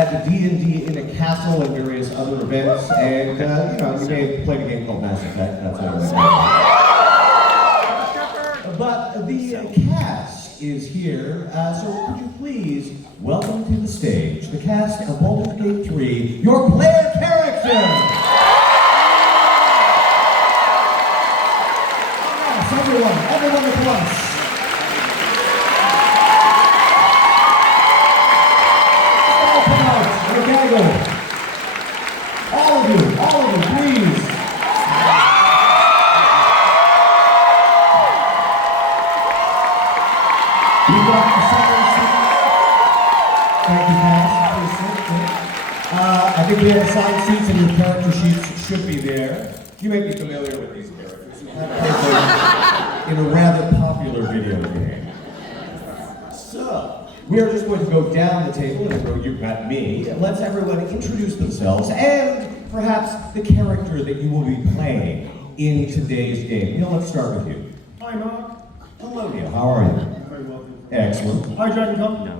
at the D&D in a castle and various other events, and you may have played a game called Mass Effect, that's how you know. But the cast is here, so could you please welcome to the stage the cast of Baldur's Gate 3, your player characters! Yes, everyone at once. All of you, please. We've got the second seat. Thank you, Cass. I think we have assigned seats and your character sheets should be there. You may be familiar with these characters. You have played them in a rather popular video game. So, we are just going to go down the table, and you've got me. Let's everyone introduce themselves and perhaps the character that you will be playing in today's game. Neil, let's start with you. Hi, Mark. Hello, Neil. How are you? I'm very well. Excellent. Hi, Dragoncon. No.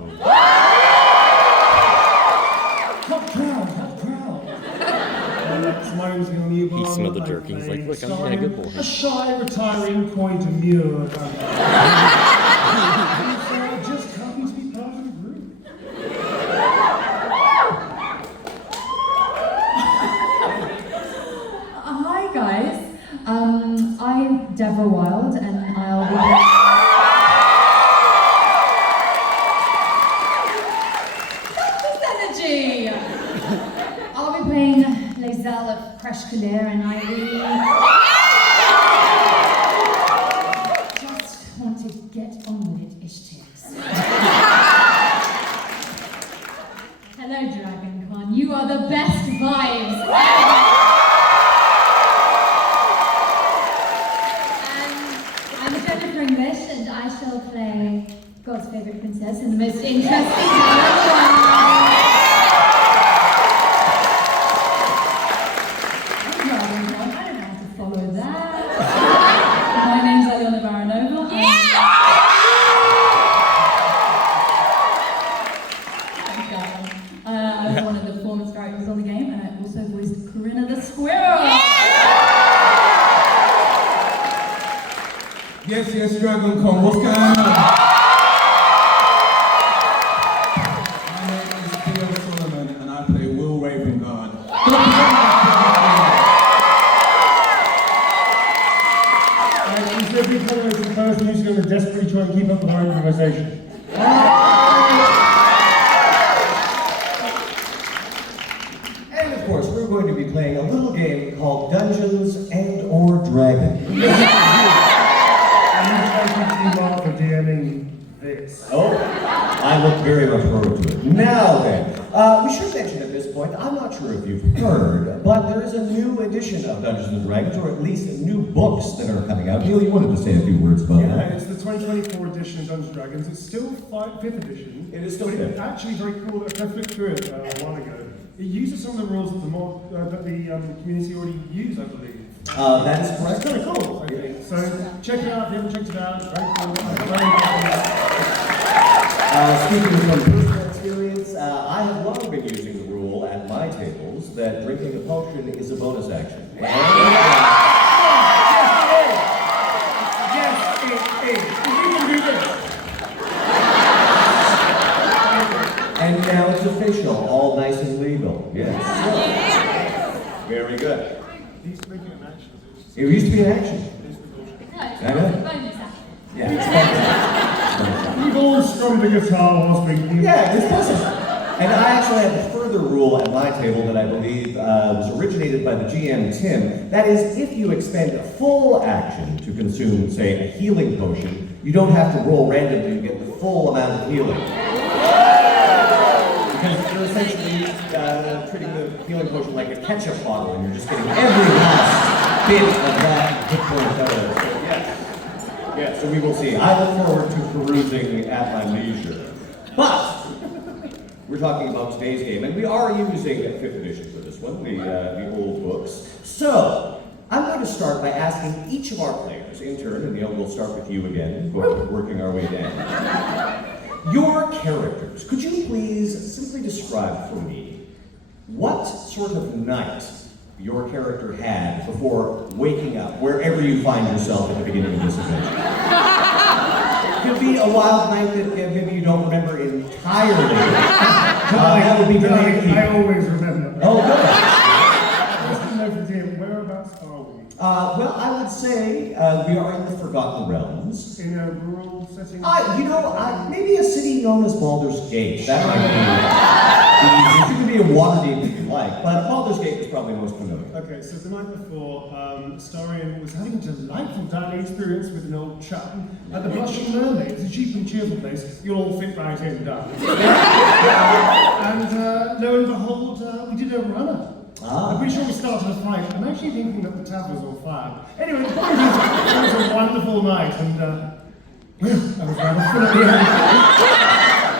Hot crowd. My name's Newbon. He smelled the jerky. He's like, look, I'm being a good boy. A shy, retiring coin demure. Just happens to be part of the group. Hi guys, I'm Devora Wilde and I'll be... Energy! I'll be playing Lazelle of Crashkalair and I really... just want to get on with it, Ishtiaks. Hello Dragoncon, you are the best vibes ever! English, and I shall play God's favourite princess in the most interesting game of the world. I don't know how to follow that. My name's Aliona Baranova. I was one of the performance directors on the game, and I also voiced Corinna the Squirrel. Yes, Dragoncon, what's going on? My name is Theo Soloman and I play Will Ravengard. He's a big follower to the person who's going to desperately try and keep up with our improvisation. And of course, we're going to be playing a little game called Dungeons and/or Dragons. For DMing this. Oh, I look very much forward to it. Now then, we should mention at this point, I'm not sure if you've heard, but there is a new edition of Dungeons and Dragons, or at least new books that are coming out. Neil, you wanted to say a few words about that? Yeah, it's the 2024 edition of Dungeons and Dragons. It's still 5th edition. It is still but 5th. It's actually very cool. I flipped through it a while ago. It uses some of the rules that the community already use, I believe. That is correct. It's kind of cool, I think. So check it out if you haven't checked it out. It's very cool. Speaking from personal experience, I have long been using the rule at my tables that drinking a potion is a bonus action. Yes, it is. You can do this. And now it's official, all nice and legal. Yes. Very good. It used to be an action. No, it's I know. a bonus action. Yeah. We've all strummed the guitar whilst being Yeah, it's possible. And I actually have a further rule at my table that I believe was originated by the GM Tim. That is, if you expend a full action to consume, say, a healing potion, you don't have to roll randomly to get the full amount of healing. Because you're essentially treating the healing potion like a ketchup bottle, and you're just getting every last bit of that hit point out of it. So, yeah, so we will see. I look forward to perusing at my leisure. But we're talking about today's game, and we are using 5th edition for this one, the old books. So, I'm going to start by asking each of our players in turn, and Neil, we'll start with you again, working our way down. Your characters, could you please simply describe for me what sort of night your character had before waking up, wherever you find yourself at the beginning of this adventure? It could be a wild night that maybe you don't remember entirely. That would be great. I always remember. Oh, good. Just to know for DM, whereabouts are we? Well, I would say we are in the Forgotten Realms. In a rural setting? Maybe a city known as Baldur's Gate. That might be it could be a Waterdeep if you like, but Baldur's Gate is probably most familiar. Okay, so the night before, Starion was having a delightful dining experience with an old chum at the Blushing Mermaid. It's a cheap and cheerful place. You'll all fit right in, darling. And lo and behold, we did a runner. I'm pretty sure we started a fight. I'm actually thinking that the tap was on fire. Anyway, the point is, it was a wonderful night, and I was rather full at the end.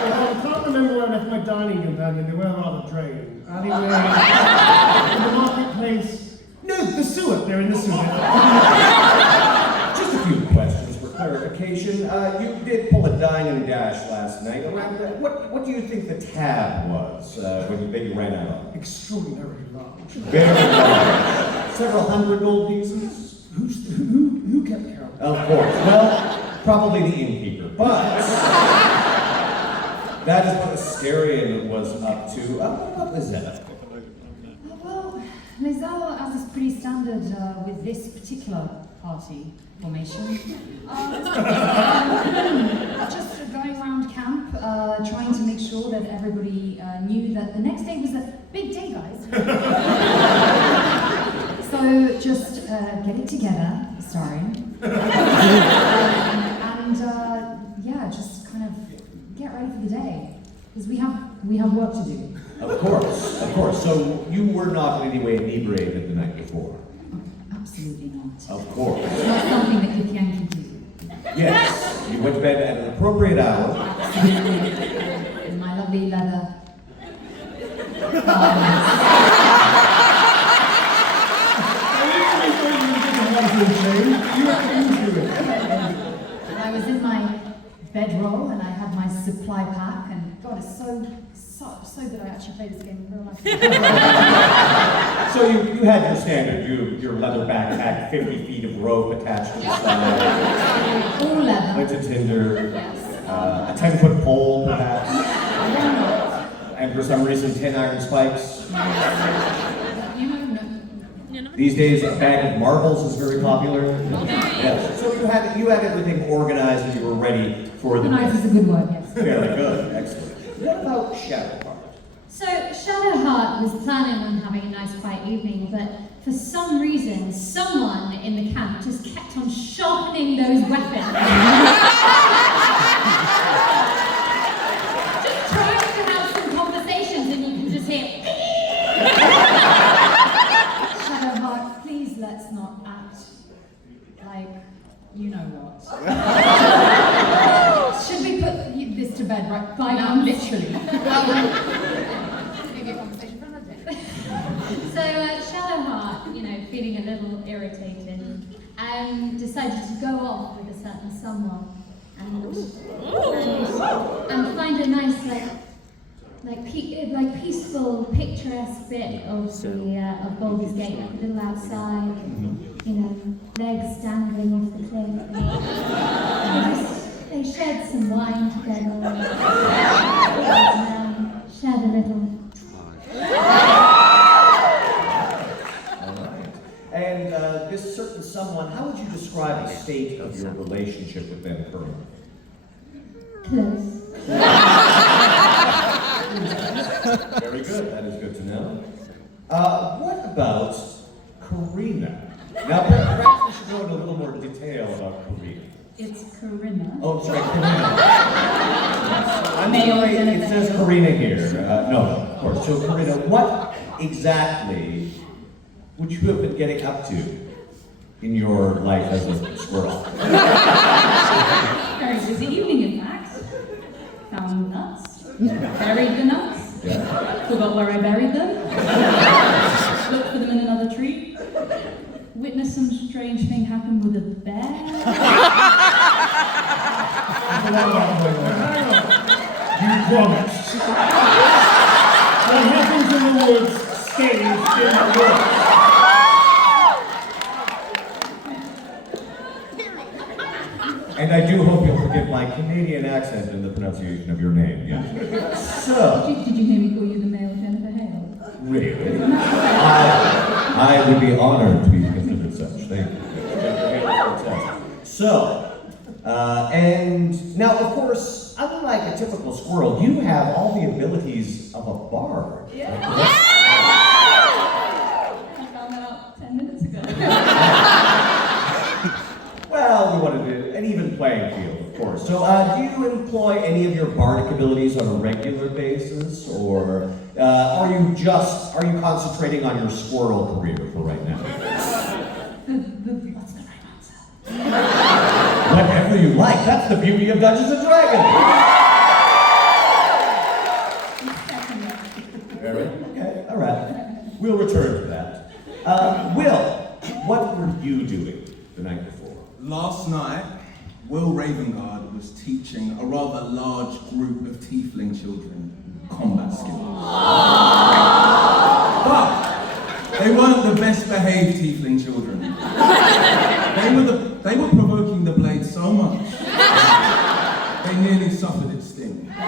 Although I can't remember where I left my dining companion. They were rather drained. Anyway, in the marketplace. No, the sewer. They're in the sewer. Just a few questions for clarification. You did pull a dine and dash last night. What do you think the tab was when you ran out of? Extraordinarily large. Very large. Several hundred gold pieces? Who kept count? Of course. Well, probably the innkeeper. But that is what Asterion was up to. What about Lizetta? Well, Lizelle, as is pretty standard with this particular party formation, just going around camp, trying to make sure that everybody knew that the next day was a big day, guys. So just get it together, sorry. And just kind of get ready for the day, because we have work to do. Of course. So you were not in any way inebriated the night before? Absolutely not. Of course. It's not something that you can do. Yes, you went to bed at an appropriate hour. Absolutely. In my lovely leather. I was in my bedroll and I had my supply pack, and God, it's so that I actually play this game in real life. So you had your standard, your leather backpack, 50 feet of rope attached to the side. All leather. Went to Tinder. Yes. A 10-foot pole, perhaps. And for some reason, 10 iron spikes. You know, no. These days, a bag of marbles is very popular. Yes. So you had everything organized and you were ready for the Organized is a good word, yes. Very good, excellent. What about Shadowheart? So Shadowheart was planning on having a nice quiet evening, but for some reason, someone in the camp just kept on sharpening those weapons. Just trying to have some conversations and you can just hear Shadowheart, please let's not act like you know what. Should we put this to bed right by now? Literally. Maybe a conversation for another day. So Shadowheart, feeling a little irritated, decided to go off with a certain someone and find a nice, peaceful, picturesque bit of Baldur's Gate, a little outside, legs dangling off the cliff. They shared some wine together, and shared a little. And this certain someone, how would you describe the state of your relationship with them currently? Close. Very good, that is good to know. What about Karina? Now, perhaps we should go into a little more detail about Karina. It's Corinna. Oh, sorry, Karina. I'm sorry, it says Karina here. No, of course. So, Karina, what exactly would you have been getting up to in your life as a squirrel? Very busy evening, in fact. Found nuts. Buried the nuts. Yeah. Forgot where I buried them. Looked for them in another tree. Witnessed some strange thing happen with a bear. promised. What happens in the woods stays in the woods. And I do hope you'll forgive my Canadian accent in the pronunciation of your name, yes. So, Did you hear me call you the male Jennifer Hale? really, I would be honored to be considered such. Thank you. So, and now, of course, unlike a typical squirrel, you have all the abilities of a bard. Yeah. I found that out 10 minutes ago. Well, we wanted to, an even playing field, of course. So, do you employ any of your bardic abilities on a regular basis, or are you concentrating on your squirrel career for right now? What's the right answer? Whatever you like. That's the beauty of Dungeons and Dragons. Very okay. All right. We'll return to that. Will, what were you doing the night before? Last night, Will Ravengard was teaching a rather large group of tiefling children combat skills. But they weren't the best behaved tiefling children. They were provoking the blade so much, they nearly suffered its sting. I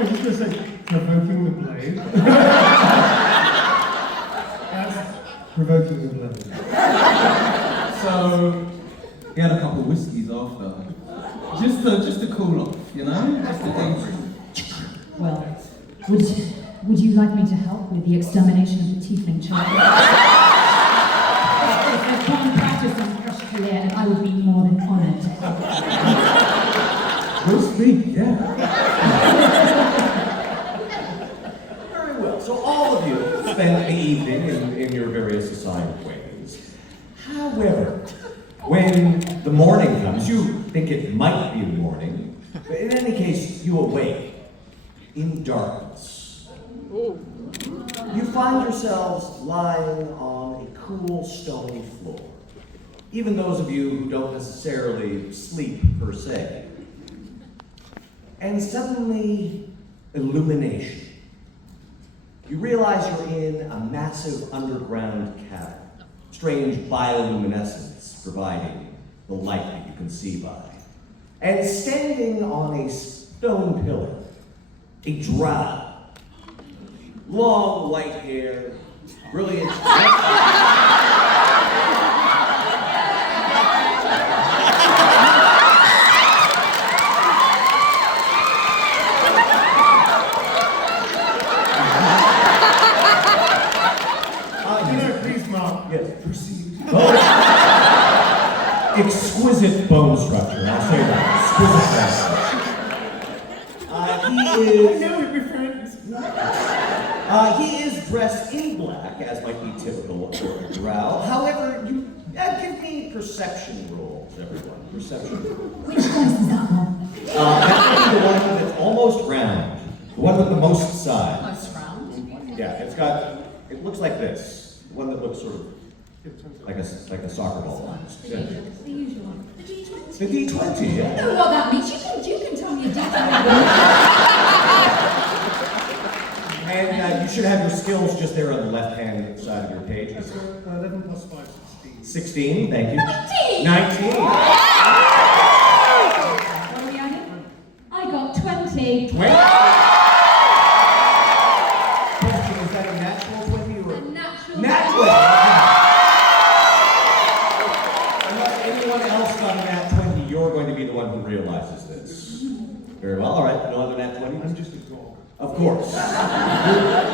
was just going to say, provoking the blade. That's provoking the blade. So he had a couple of whiskeys after, just to cool off, you know, just to debrief. Well, would you like me to help with the extermination of the tiefling child? If they've gone practice on Crush Clear, and I would be more than honored to help. We'll speak, yeah. Very well. So all of you spent the evening in your various assigned ways. However, when the morning comes, you think it might be the morning, but in any case, you awake in darkness. You find yourselves lying on a cool, stony floor. Even those of you who don't necessarily sleep per se. And suddenly, illumination. You realize you're in a massive underground cavern. Strange bioluminescence providing the light that you can see by. And standing on a stone pillar, a drow. Long white hair, brilliant. Please, Mark. Yes, proceed. Exquisite bone structure, I'll say that. Exquisite he is dressed in black, as might be typical for a drow. However, you give me perception rolls, everyone. Perception. Which dice is that one? That would be the one that's almost round. The one with the most sides. Most round. Yeah, it looks like this. The one that looks sort of like a soccer ball. The usual one. The D20, yeah. I don't know what that means. You can tell me a D20. And you should have your skills just there on the left-hand side of your page. 11 plus 5, 16. 16, thank you. 19! 19. What are we adding? I got 20. 20. Question, is that a natural 20 or A natural. Nat 20? Unless anyone else got a nat 20, you're going to be the one who realizes this. Very well, all right. No other nat 20? I'm just a dog. Of course.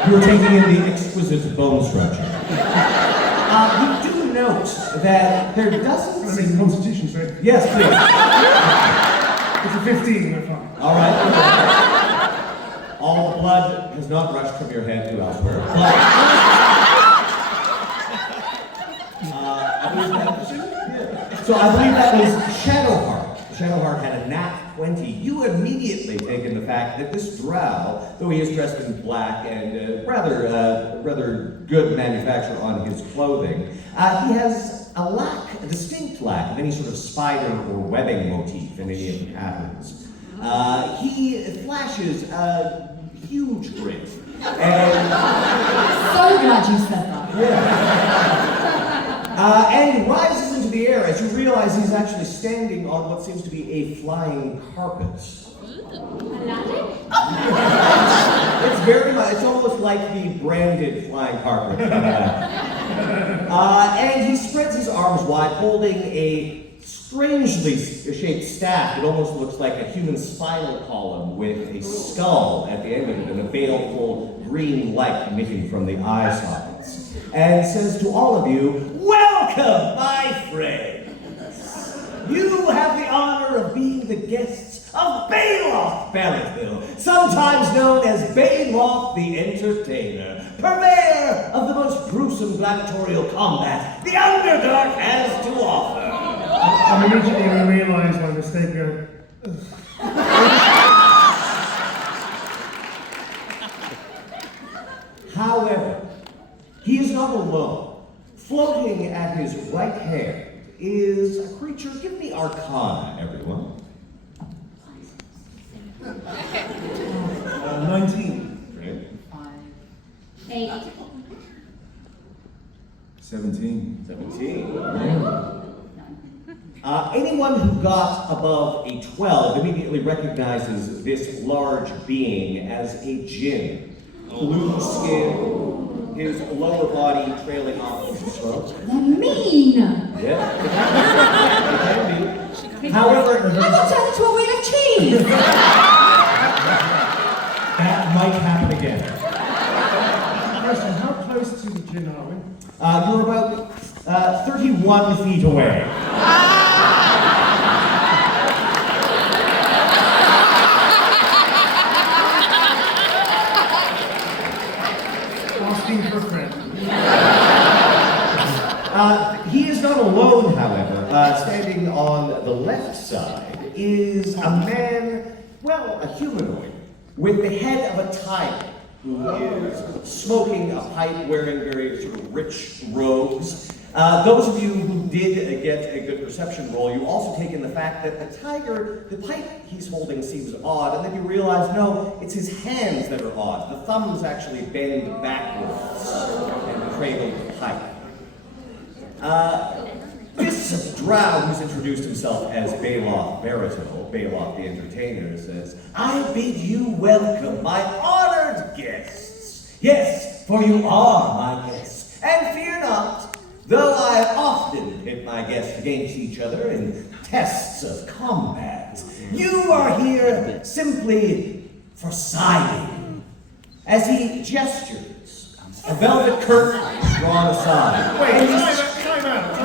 You're taking in the exquisite bone structure. You do note that there doesn't I mean, seem... Constitution, sorry. Yes, please. It's a 15, we're fine. All right. All the blood has not rushed from your head to elsewhere. But, I believe that was Shadowheart. Shadowheart had a nat 20. You immediately take in the fact that this drow, though he is dressed in black and rather good manufacture on his clothing, he has a distinct lack of any sort of spider or webbing motif in any of the patterns. He flashes a huge grin. And So glad you said that. and he rises into the air as you realize he's actually standing on what seems to be a flying carpet. Aladdin? It's very much, it's almost like the branded flying carpet. And he spreads his arms wide, holding a strangely shaped staff. It almost looks like a human spinal column with a skull at the end of it and a baleful green light emitting from the eye sockets. And says to all of you, welcome, my friends! You have the honor of being the guests of Bayloth Baranova, sometimes known as Bayloth the Entertainer, purveyor of the most gruesome gladiatorial combat the Underdark has to offer. And immediately we realise my mistake. However, he is not alone. Floating at his right hand is a creature. Give me Arcana, everyone. 19. Great. 8. 17. 17. Anyone who got above a 12 immediately recognizes this large being as a djinn. Blue skin, his lower body trailing off his throat. They're mean! Yeah, it can be. However, I got turned into a wheel of cheese! that might happen again. Question, how close to the gin are we? You're about 31 feet away. Asking for a friend. He is not alone, however. Standing on the left side is a man, well, a humanoid, with the head of a tiger, who is smoking a pipe, wearing very sort of rich robes. Those of you who did get a good perception roll, you also take in the fact that the tiger, the pipe he's holding seems odd, and then you realize, no, it's his hands that are odd. The thumbs actually bend backwards and cradle the pipe. This drow, who's introduced himself as Bayloth Baranova, Bayloth the Entertainer, says, I bid you welcome, my honored guests. Yes, for you are my guests. And fear not, though I often pit my guests against each other in tests of combat, you are here simply for signing. As he gestures, a velvet curtain is drawn aside. Wait, And time out.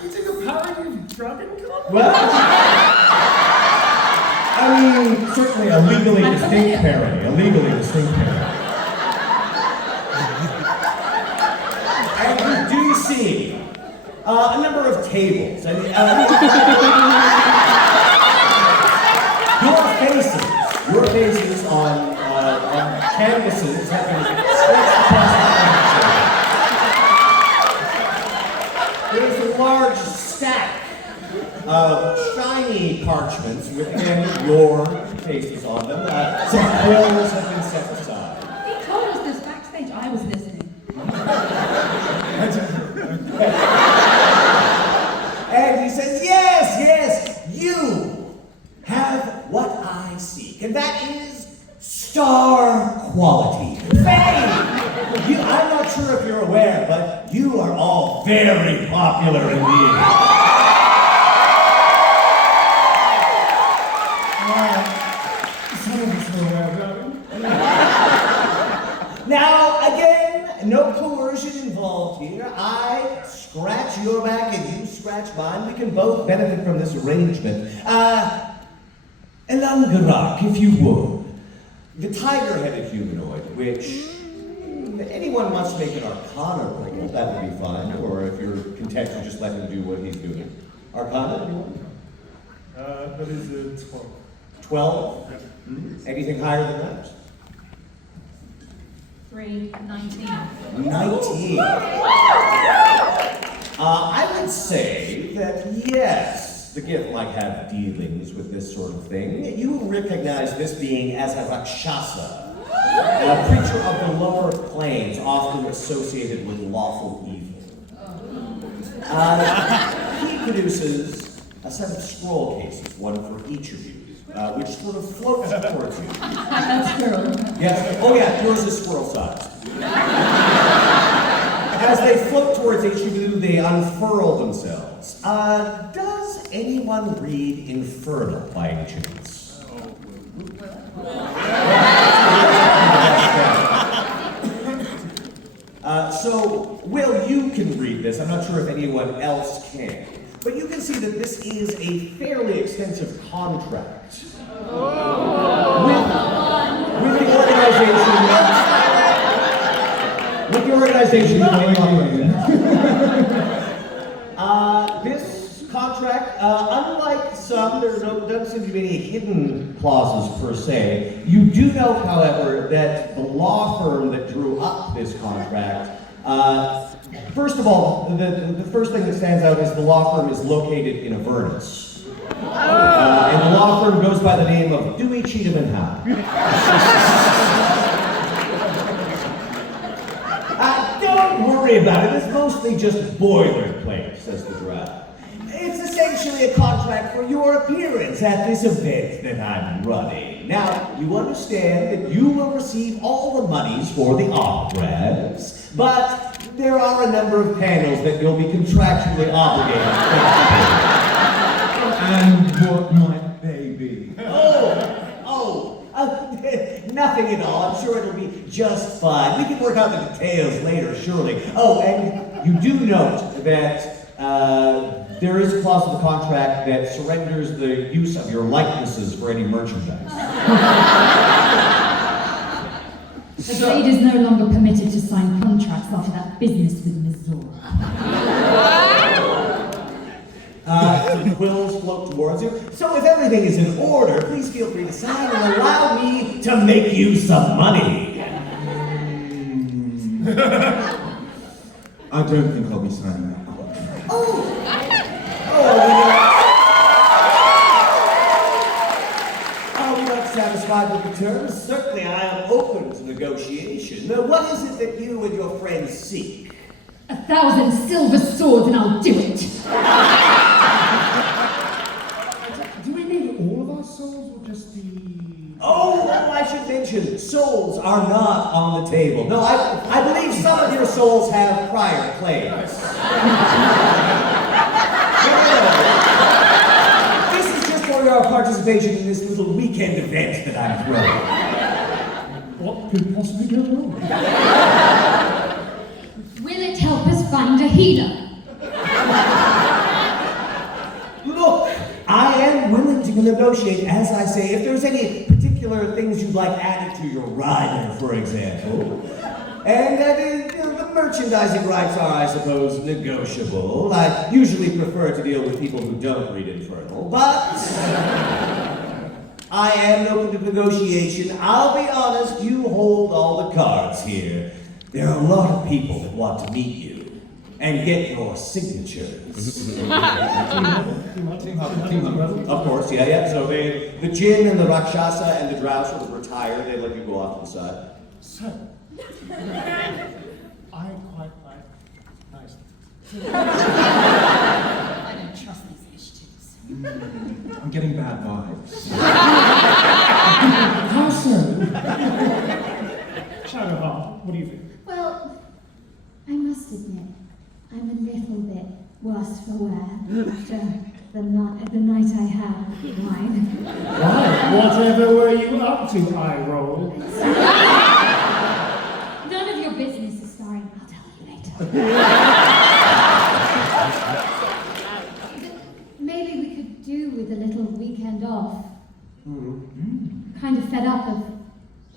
he You took a parody of Dragoncon? Well, I mean, certainly a legally distinct parody. A legally distinct parody. And you do see a number of tables. And your faces on canvases have been stretched across the furniture. There's a large stack of shiny parchments with again your faces on them. Some quills have been set aside. He told us this backstage. I was listening. And he says, yes, you have what I seek, and that is star quality. Fame! I'm not sure if you're aware, but you are all very popular indeed. Some of us were aware of that. Now, again, no coercion involved here. I scratch your back and you scratch mine. We can both benefit from this arrangement. Elangarak, if you would. The tiger-headed humanoid, which anyone must make an Arcana roll. That would be fine. Or if you're content to just let him do what he's doing. Arcana, anyone? That is a 12. 12? Anything higher than that? 3, 19. 19. I would say that yes, the gift might have dealings with this sort of thing, you recognize this being as a Rakshasa, a creature of the lower planes, often associated with lawful evil. He produces a set of scroll cases, one for each of you, which sort of floats towards you. That's squirrel. Yes. Oh yeah, yours is squirrel-sized. As they float towards each of you, they unfurl themselves. Does anyone read Infernal by any chance? So, Will, you can read this. I'm not sure if anyone else can. But you can see that this is a fairly extensive contract with the organization you're operating. This contract, unlike some, there doesn't seem to be any hidden clauses per se. You do know, however, that the law firm that drew up this contract, first of all, the first thing that stands out is the law firm is located in Avernus. And the law firm goes by the name of Dewey, Cheatham and Howe. Don't worry about it, it's mostly just boilerplate, says the draft. It's essentially a contract for your appearance at this event that I'm running. Now, you understand that you will receive all the monies for the operas, but there are a number of panels that you'll be contractually obligated to pay. And what might they be? Nothing at all. I'm sure it'll be just fine. We can work out the details later, surely. Oh, and you do note that there is a clause in the contract that surrenders the use of your likenesses for any merchandise. The trade is no longer permitted to sign contracts after that business with Missouri. Quills float towards you. So if everything is in order, please feel free to sign and allow me to make you some money. I don't think I'll be signing that contract. I'm not satisfied with the terms. Certainly I am open to negotiation. Now, what is it that you and your friends seek? 1,000 silver swords and I'll do it. Do we need all of our souls or just the... Oh, I should mention, souls are not on the table. No, I believe some of your souls have prior claims. This is just for your participation in this little weekend event that I'm throwing. What could possibly go wrong? Will it help us find a healer? Look, I am willing to negotiate, as I say, if there's any particular things you'd like added to your rider, for example. And the merchandising rights are, I suppose, negotiable. I usually prefer to deal with people who don't read Infernal, but I am open to negotiation. I'll be honest, you hold all the cards here. There are a lot of people that want to meet you and get your signatures. Team up. Of course, yeah. So the Jinn and the Rakshasa and the Drow sort of retire. They let you go off to the side. So, I quite like nice things. I don't trust these initiatives. I'm getting bad vibes. How so? Shadowheart, what do you think? Well, I must admit, I'm a little bit worse for wear after the night I had wine. Why? Whatever were you up to, I roll? None of your business is starring. I'll tell you later. Maybe we could do with a little weekend off. Kind of fed up of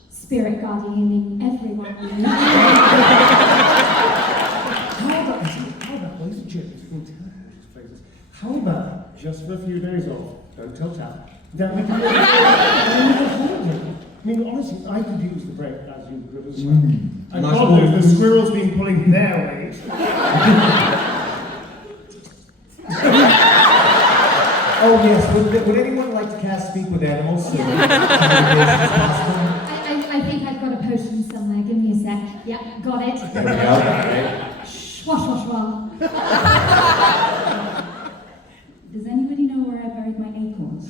spirit guardianing everyone. How about, ladies and gentlemen, you can tell these phrases. How about just for a few days off, don't tell Tal, then we can I mean, honestly, I could use the break as you could as well. And Nice God knows the squirrels been pulling their weight. Oh yes, would anyone like to cast Speak with Animals? So Yeah. that as possible? I think I've got a potion somewhere. Give me a sec. Yep, got it. There we go. Right. Shwash, wash, wash. Does anybody know where I buried my acorns?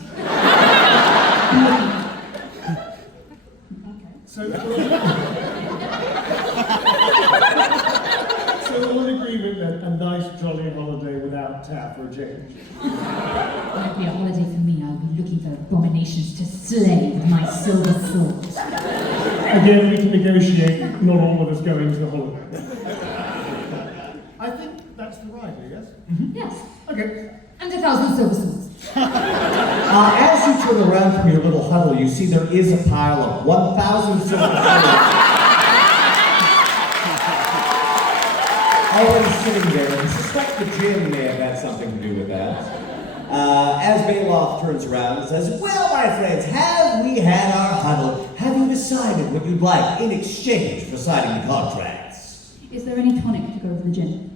Okay. So all in agreement then, a nice jolly holiday without tap for a change. Won't be a holiday for me. I'll be looking for abominations to slay with my silver sword. Again, we can negotiate, not all of us going to the holiday. I think that's the rider, yes? Yes. Okay. And 1,000 silver swords. As you turn around from your little huddle, you see there is a pile of 1,000 silver coins already sitting there. You suspect the gym may have had something to do with that. As Bailoff turns around and says, "Well, my friends, have we had our huddle? Have you decided what you'd like in exchange for signing the contracts?" Is there any tonic to go with the gin?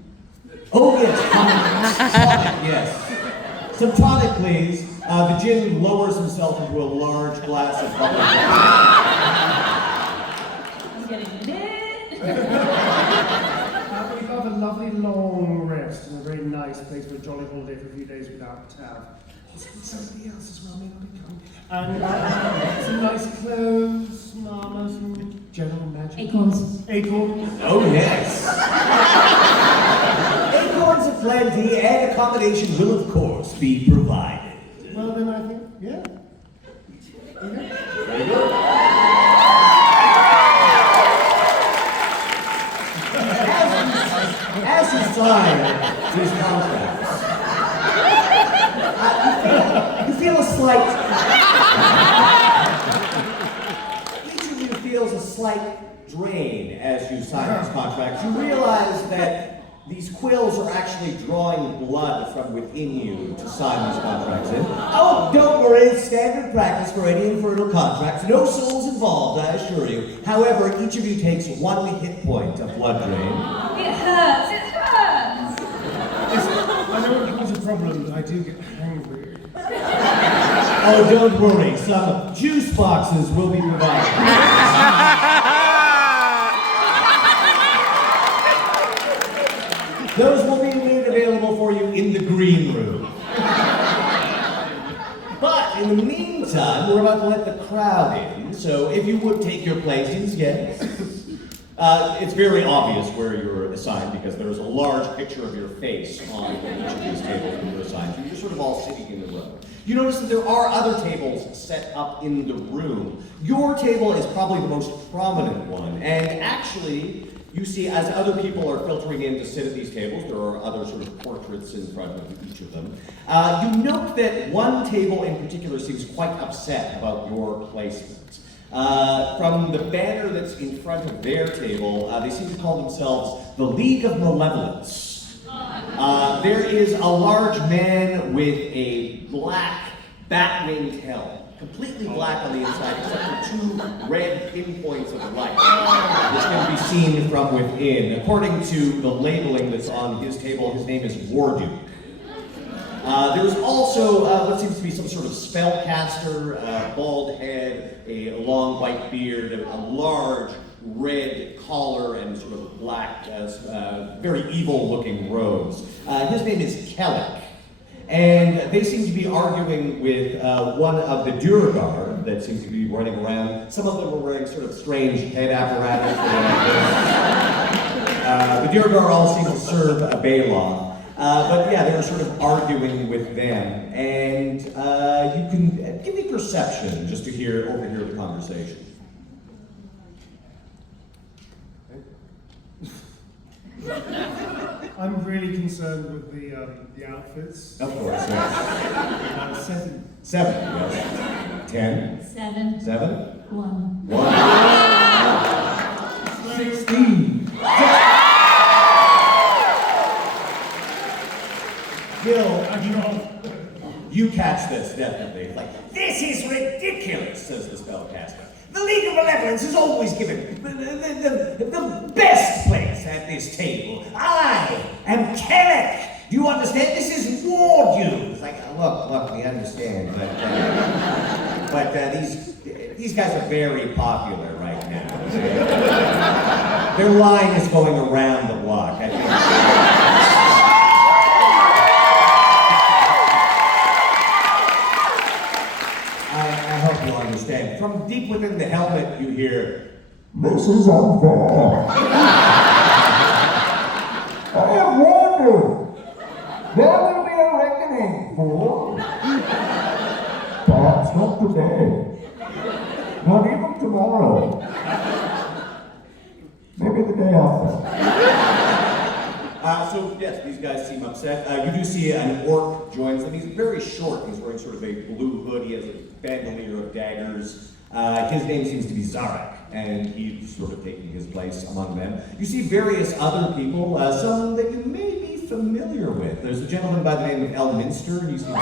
Oh yes, tonic, yes. Some tonic, please. The gin lowers himself into a large glass of bubbly. I'm getting lit. We have a lovely long rest and a very nice place for a jolly holiday for a few days without tap. Somebody else as well may not be coming. And some nice clothes, some armor, some general magic. Acorns. Acorns. Oh yes. Acorns aplenty and accommodation will of course be provided. Well then I think, yeah. Very good. As he signed these contracts, you feel a slight. Each of you feels a slight drain as you sign these contracts. You realize that these quills are actually drawing blood from within you to sign these contracts in. Oh, don't worry, it's standard practice for any infernal contracts. No souls involved, I assure you. However, each of you takes 1 hit point of blood drain. It hurts. It hurts. I know it was a problem, but I do get hungry. Oh, don't worry, some juice boxes will be provided. Those will be made available for you in the green room. But in the meantime, we're about to let the crowd in, so if you would take your places, yes. It's very obvious where you're assigned because there's a large picture of your face on each of these tables when you're assigned. So you're sort of all sitting in a row. You notice that there are other tables set up in the room. Your table is probably the most prominent one, and actually, you see, as other people are filtering in to sit at these tables, there are other sort of portraits in front of each of them. You note that one table in particular seems quite upset about your placement. From the banner that's in front of their table, they seem to call themselves the League of Malevolence. There is a large man with a black bat-winged helm. Completely black on the inside, except for 2 red pinpoints of light, which can be seen from within. According to the labeling that's on his table, his name is Warduke. There's also what seems to be some sort of spellcaster, bald head, a long white beard, a large red collar, and sort of black, very evil-looking robes. His name is Kellic. And they seem to be arguing with one of the Durgar that seems to be running around. Some of them are wearing sort of strange head apparatus. The Durgar all seem to serve a Bailoff. But yeah, they're sort of arguing with them. And you can give me perception just to overhear the conversation. I'm really concerned with the outfits. Of course, yes. 7. 7, yes. 10. 7. 7. 1. 1. 16. Gil, you catch this, definitely. Like, this is ridiculous, says the spellcaster. The League of Malevolence is always given the best place at this table. I am Kellic. Do you understand? This is Warduke. It's like, look, we understand, but these guys are very popular right now. Their line is going around the block, I think. I hope you understand. From deep within the helmet, you hear, "This is unfair. I have warned you. There will be a reckoning, fool. Perhaps not today. Not even tomorrow. Maybe the day after." So yes, these guys seem upset. You do see an orc joins them. He's very short. He's wearing sort of a blue hood. He has a bandolier of daggers. His name seems to be Zarek, and he's sort of taking his place among them. You see various other people, some that you may be familiar with. There's a gentleman by the name of Elminster. He seems like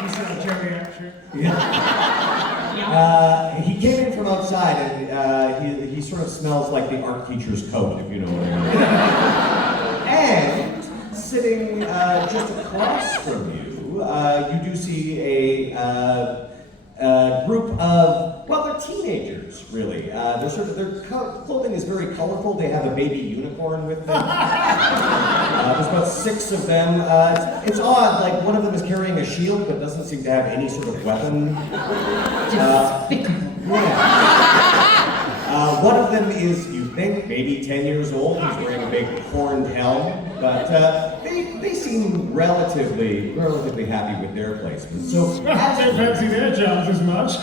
He's a geriatric. he came in from outside, and he sort of smells like the art teacher's coat, if you know what I mean. And sitting just across from you, you do see a group of, well, they're teenagers, really. Their clothing is very colorful. They have a baby unicorn with them. There's about 6 of them. It's odd, like one of them is carrying a shield but doesn't seem to have any sort of weapon. One of them is, you think, maybe 10 years old. He's wearing a big horned helm, but they seem relatively happy with their placement. So I don't fancy their jobs as much.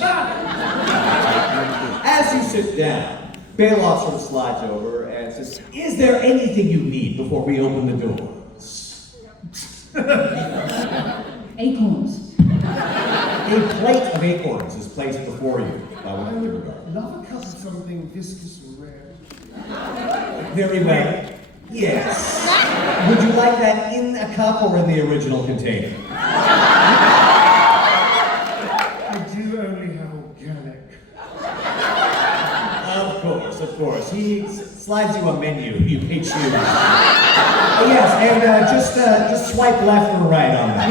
as you sit down, Bailoff sort of slides over and says, "Is there anything you need before we open the doors?" Acorns. A plate of acorns is placed before you by one of the Duergar. Love a cup of something viscous and rare. Very well. Yes. Would you like that in a cup or in the original container? I do only have organic. Of course. He slides you a menu. You may choose. Yes, and just swipe left or right on that.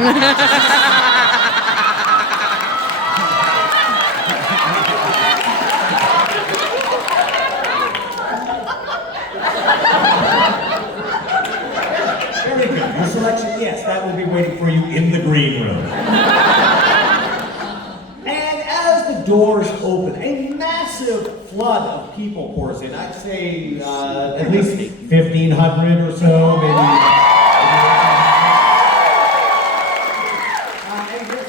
Very good. Your selection, yes, that will be waiting for you in the green room. And as the doors open, a massive flood of people pours in. I'd say at least 1,500 or so, maybe. And yes,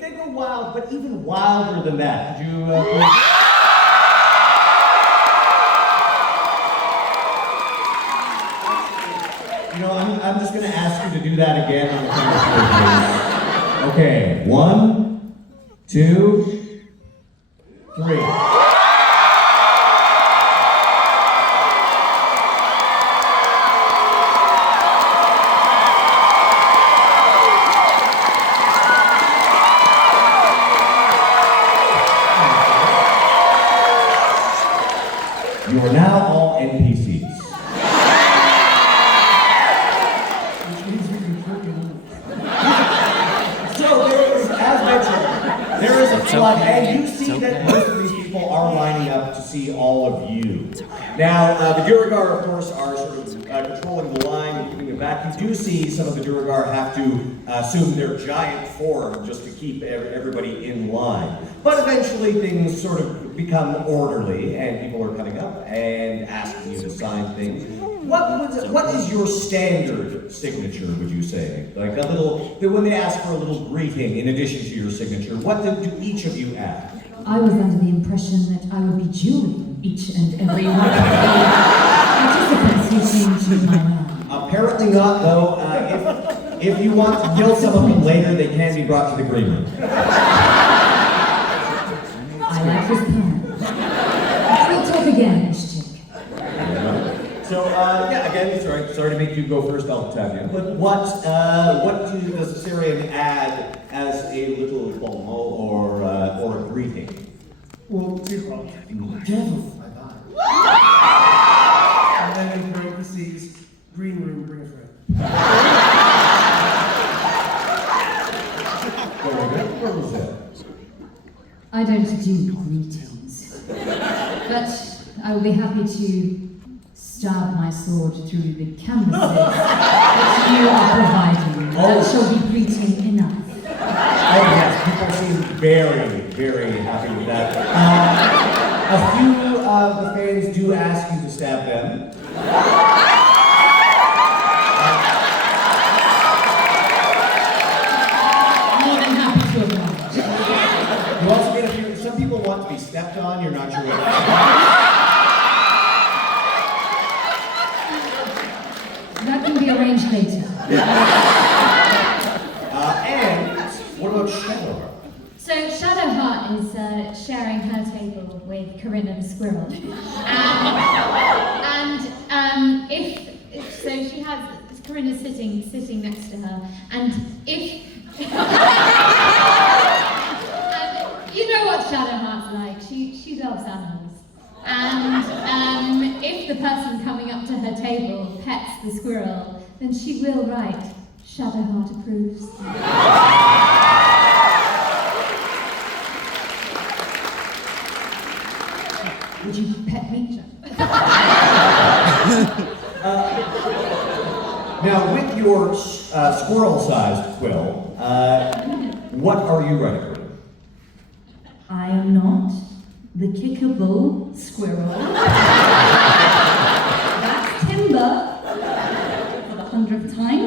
they go wild, but even wilder than that. Did you? You know, I'm just going to ask you to do that again on the camera, please. Okay, 1, 2, 3. You are now all NPCs. Which means we can cook it all. So there is, as mentioned, there is a flood, and you see that most of these people are lining up to see all of you. Now, the Duergar, of course, are sort of controlling the line and keeping it back. You do see some of the Duergar have to assume their giant form just to keep everybody in line. But eventually things sort of become orderly, and people are coming up and asking you to sign things. What is your standard signature, would you say? Like a little, when they ask for a little greeting in addition to your signature, what do each of you add? I was under the impression that I would be dueling each and every one of the participants who came to my land. Apparently not, though. If you want to kill some of them later, they can be brought to the green room. I like this plan. We'll talk again, Chick. So, yeah, again, sorry to make you go first, Octavian. But what does Syrian add as a little bon mot or a greeting? Well, Tihon, devil, my bad. And then in parentheses, green room, bring a friend. don't do greetings. But I will be happy to stab my sword through the canvases that you are providing. That shall be greeting enough. Oh yes, people seem very, very happy with that. A few of the fans do ask you to stab them. More than happy to oblige. You also get a few, some people want to be stepped on, you're not sure what. That can be arranged later. And what about Shadowheart? So Shadowheart is sharing her table with Corinna the squirrel, and if so, she has Corinna sitting next to her, and if and you know what Shadowheart's like, she loves animals, and if the person coming up to her table pets the squirrel, then she will write Shadowheart approves. Would you pet me? Now, with your squirrel-sized quill, what are you writing? I am not the kickable squirrel. That's timber for the 100th time.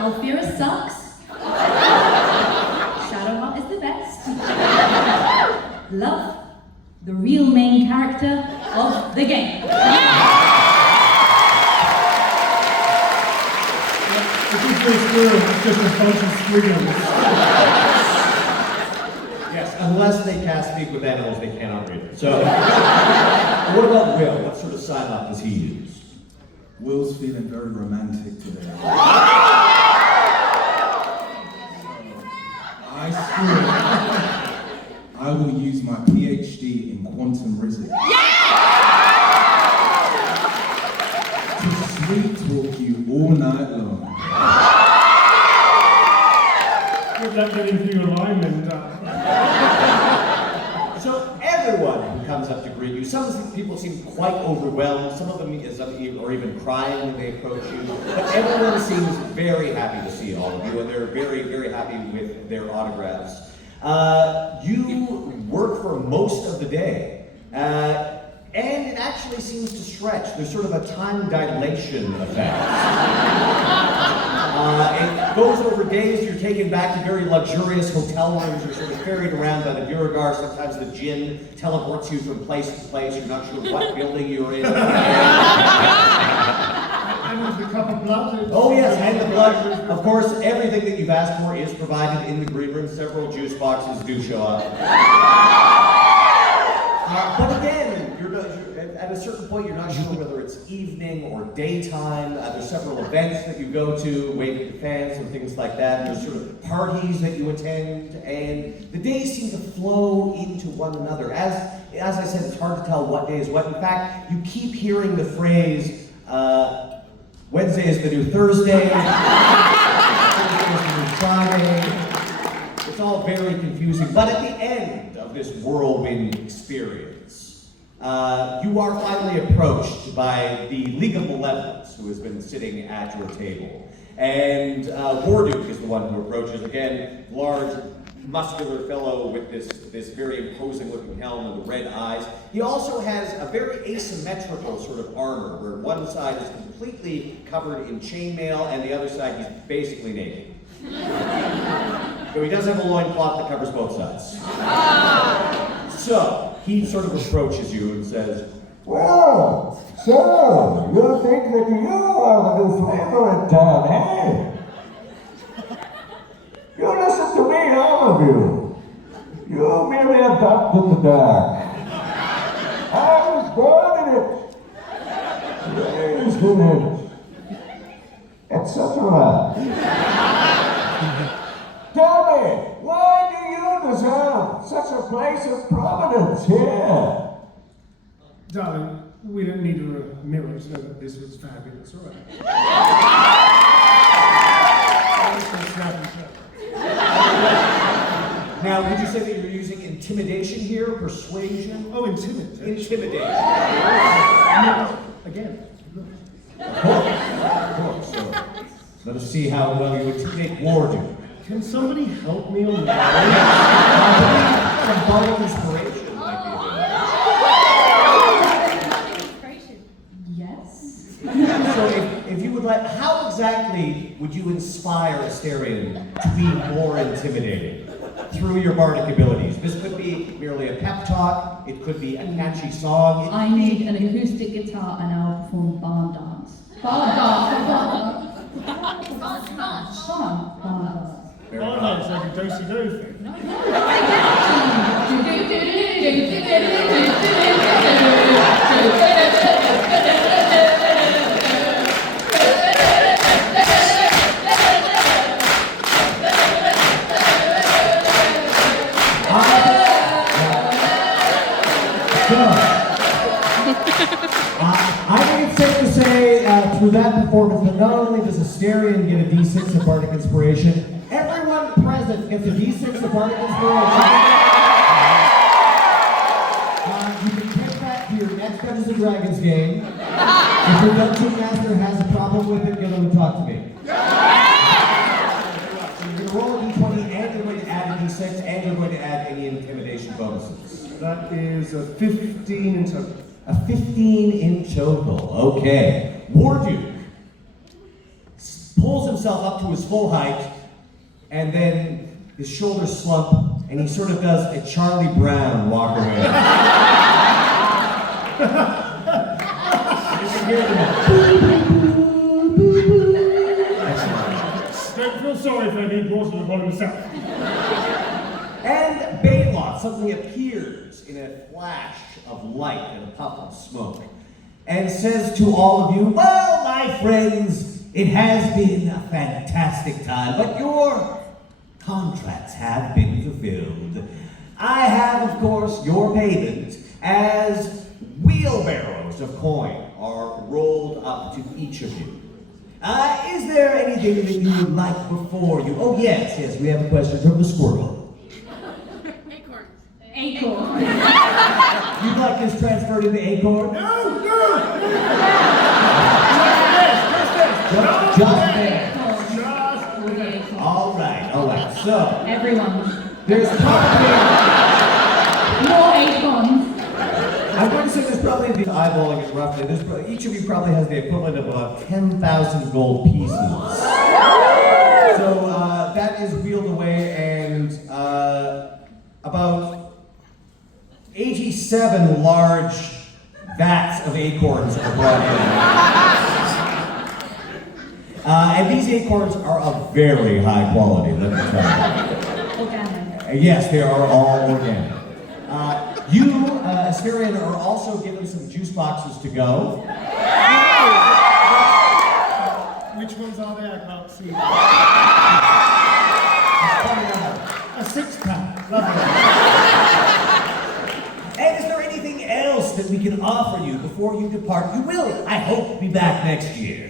Alfira sucks. Shadowheart is the best. Love, the real main character of the game. It's just no squirrel, it's just a bunch of squiggles. Yes, unless they cast Speak with Animals, they cannot read it. So, what about Will? What sort of sign-off does he use? Will's feeling very romantic today. I swear, I will use my PhD in quantum physics to sweet talk you all night long. Good luck getting through your alignment. So everyone who comes up to greet you, some of the people seem quite overwhelmed, some of them are even crying when they approach you, but everyone seems very happy to see all of you, and they're very, very happy with their autographs. You work for most of the day, and it actually seems to stretch. There's sort of a time dilation effect. It goes over days. You're taken back to very luxurious hotel rooms. You're sort of ferried around by the Buragar. Sometimes the djinn teleports you from place to place. You're not sure what building you're in. And with the cup of blood. Oh yes, and the blood. Of course, everything that you've asked for is provided in the green room. Several juice boxes do show up. But again, at a certain point, you're not sure whether it's evening or daytime. There's several events that you go to, waving to fans and things like that. There's sort of parties that you attend, and the days seem to flow into one another. As I said, it's hard to tell what day is what. In fact, you keep hearing the phrase, Wednesday is the new Thursday, Thursday is the new Friday. It's all very confusing, but at the end of this whirlwind experience, you are finally approached by the League of Malevolence, who has been sitting at your table. And Baldur is the one who approaches, again, large, muscular fellow with this very imposing looking helm and the red eyes. He also has a very asymmetrical sort of armor, where one side is completely covered in chainmail and the other side he's basically naked. So he does have a loincloth that covers both sides. So, he sort of approaches you and says, Well, so, you think that you are the new flavor in town, eh? You listen to me, all of you. You merely adopted the dark. I was born in it, raised in it, etc. Tell me, why do you deserve such a place of prominence here? Darling, we don't need a mirror to know that this was fabulous, all right? now, would you say that you're using intimidation here, persuasion? Oh, intimidation. Intimidation. Again. Of course. So, let us see how well you intimidate Warden. Can somebody help me on that? A bardic inspiration might be Inspiration. Yes. So if you would like, how exactly would you inspire Asterion to be more intimidating through your bardic abilities? This could be merely a pep talk, it could be a catchy song. I need an acoustic guitar and I'll perform barn dance. Barn dance. Barn dance. Very Oh, well. no, it's like a do-si-do thing. I think it's safe to say through that performance that not only does Asterion get a D6 of bardic inspiration, everyone present gets a D6 of bardic inspiration. You can take that to your next Dungeons and Dragons game. If your dungeon master has a problem with it, get them to talk to me. So you're going to roll a D20 and you're going to add a D6 and you're going to add any intimidation bonuses. That is a 15 in total. A 15 in total. Okay. Warduke pulls himself up to his full height, and then his shoulders slump, and he sort of does a Charlie Brown walk away. You can hear them. Don't feel sorry for him, he brought it upon himself. And Balor suddenly appears in a flash of light and a puff of smoke, and says to all of you, well, my friends, it has been a fantastic time, but your contracts have been fulfilled. I have, of course, your payment as wheelbarrows of coin are rolled up to each of you. Is there anything that you would like before you? Oh, yes, we have a question from the squirrel. Acorn. You'd like this transferred into Acorn? No! Just there. Just All right. So, Everyone. there's probably, More acorns. I'm going to say there's probably, eyeballing it roughly, each of you probably has the equivalent of about 10,000 gold pieces. So, that is wheeled away, and about 87 large vats of acorns are brought in. And these acorns are of very high quality, let me tell you. Organic. Yes, they are all organic. You, Asterion, are also given some juice boxes to go. Which ones are they? I can't see. A 6-pack. Lovely. And is there anything else that we can offer you before you depart? You will, I hope, be back next year.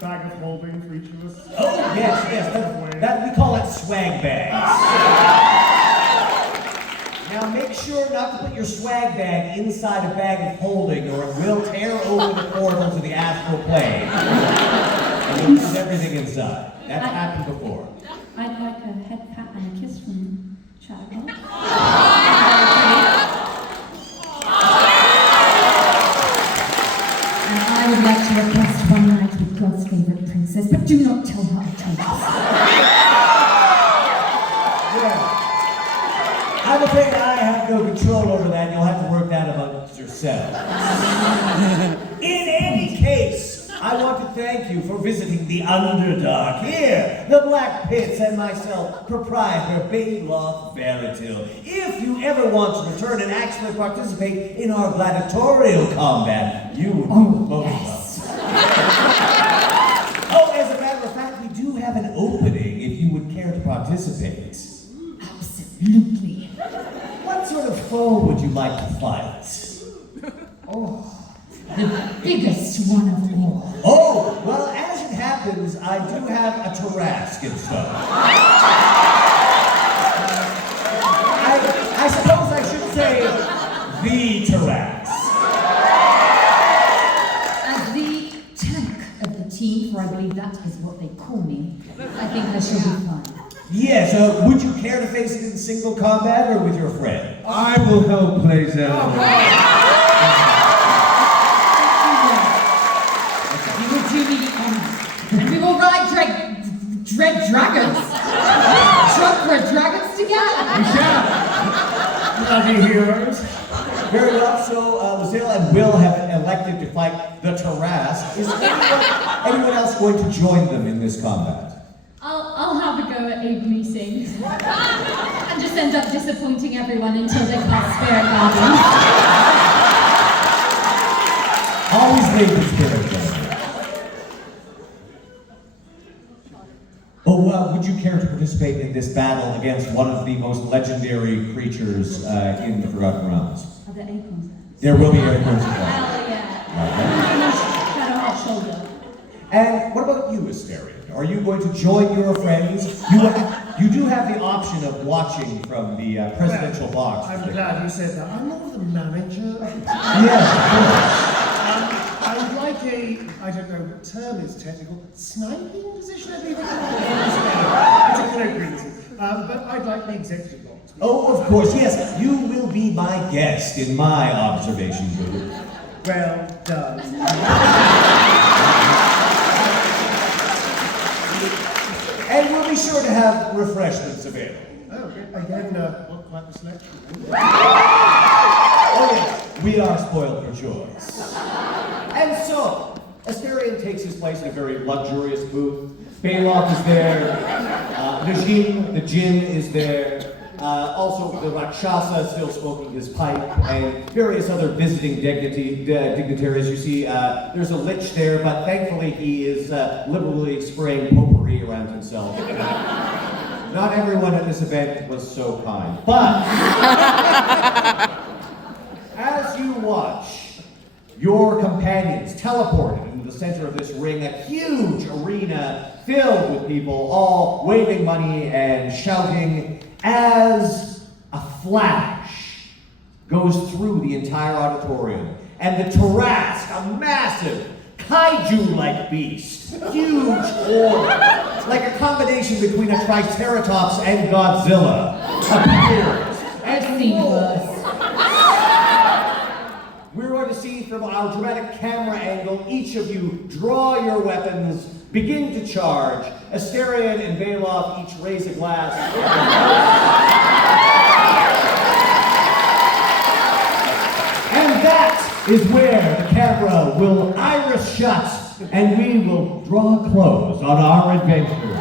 Bag of holding for each of us. Oh, yes, that we call it swag bags. Now make sure not to put your swag bag inside a bag of holding or it will tear open the portal to the astral plane. And you'll lose everything inside. That's happened before. I'd like a head pat and a kiss from Dragoncon. And I would like to request one night with God's favorite princess, but do not tell her I told you. I'm afraid I have no control over that. You'll have to work that amongst yourselves. In any case, I want to thank you for visiting the Underdark here, the Black Pits, and myself, proprietor Balor Veritil. If you ever want to return and actually participate in our gladiatorial combat, you would be most welcome. Oh, as a matter of fact, we do have an opening if you would care to participate. Absolutely. What sort of foe would you like to fight? Oh, the biggest one of all. Oh, well, as it happens, happens, I do have a Tarrasque in stock. I suppose I should say the Tarrasque. As the tank of the team, for I believe that is what they call me, I think I shall be fine. Yes, would you care to face it in single combat or with your friend? I will help plays out. You will do me the honor, and we will ride dread dragons. Trump red dragons together. Bloody heroes. Very well, so Lucille and Will have elected to fight the Tarrasque. Is anyone else going to join them in this combat? I'll have a go at aid meetings. And just end up disappointing everyone until they cast Spirit Guardians. Always lead the Spirit Guardian. Oh, would you care to participate in this battle against one of the most legendary creatures in the Forgotten Realms? Are there acorns? There will be acorns involved. Hell yeah. Got a hot shoulder. And what about you, Asterion? Are you going to join your friends? You do have the option of watching from the presidential box. I'm glad you said that. I'm more of the manager. Yes, I would like I don't know what term is technical, sniping position, I believe it's a colloquialism. But I'd like the executive box. Oh, of course, yes. You will be my guest in my observation booth. Well done. And we'll be sure to have refreshments available. Oh, again, not quite the selection. Oh yes, we are spoiled for choice. And so, Asterion takes his place in a very luxurious booth. Balok is there, Najim, the Jinn, is there. Also, the Rakshasa still smoking his pipe, and various other visiting dignitaries. You see, there's a lich there, but thankfully he is liberally spraying potpourri around himself. Not everyone at this event was so kind. But, as you watch your companions teleported into the center of this ring, a huge arena filled with people all waving money and shouting, as a flash goes through the entire auditorium, and the Tarrasque, a massive kaiju-like beast, huge orb, like a combination between a Triceratops and Godzilla, appears. I've seen worse. We're going to see from our dramatic camera angle, each of you draw your weapons, begin to charge. Asterion and Balok each raise a glass. And that is where the camera will iris shut, and we will draw close on our adventure.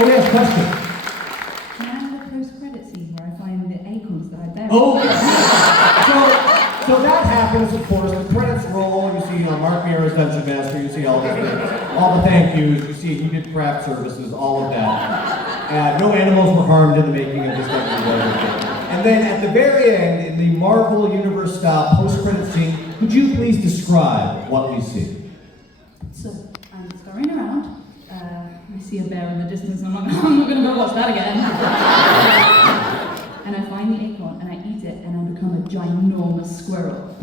Oh yes, question. Can I have a post-credit scene where I find the acorns that I buried? Oh, so that happens, of course. The credits roll. You see, Mark Meer as Dungeon Master. You see all the thank yous. You see he did craft services, all of that. No animals were harmed in the making of this episode. And then at the very end, in the Marvel Universe style post-credit scene, could you please describe what we see? So, I'm scurrying around. I see a bear in the distance, and I'm not going to go watch that again. And I find the acorn, and I eat it, and I become a ginormous squirrel.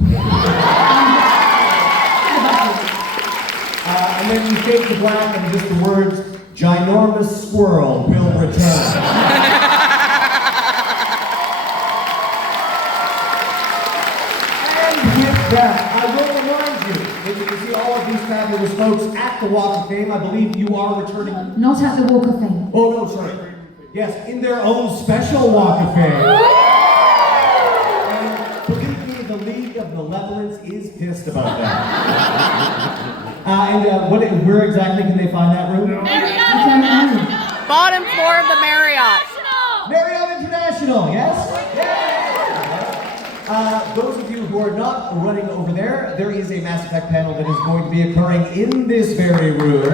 And then you fade to black, and just the words, ginormous squirrel will return. I will remind you that you can see all of these fabulous folks at the Walk of Fame. I believe you are returning. Not at the Walk of Fame. Oh, no, sorry. Yes, in their own special Walk of Fame. And believe me, the League of Malevolence is pissed about that. Where exactly can they find that room? Bottom floor of the Marriott. Marriott International, yes? Those of you who are not running over there, there is a Mass Effect panel that is going to be occurring in this very room.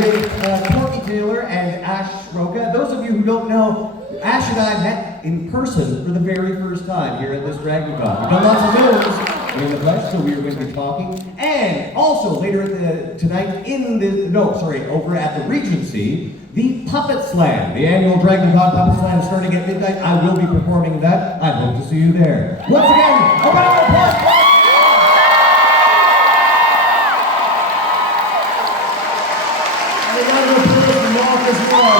with Corky Taylor and Ash Roca. Those of you who don't know, Ash and I met in person for the very first time here at this Dragoncon. We've done lots of films in the flesh, so we are going to be talking. And also later tonight over at the Regency, the Puppet Slam, the annual Dragoncon Puppet Slam starting at midnight. I will be performing that. I hope to see you there. Once again, a round of applause. And a round of applause for Mark as well.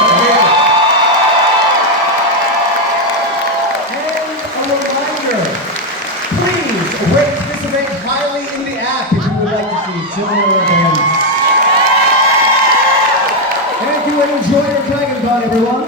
And a reminder, please participate highly in the app if you would like to see similar events. Thank you and enjoy your Dragoncon, everyone.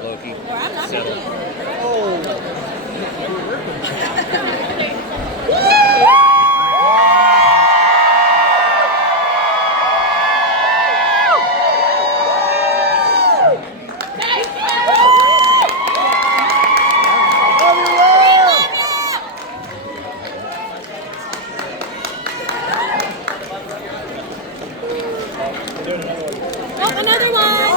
Loki. Another one!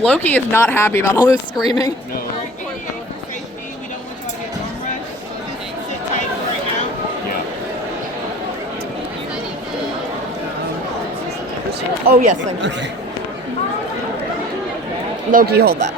Loki is not happy about all this screaming. No. Oh yes, thank you. Loki, hold that.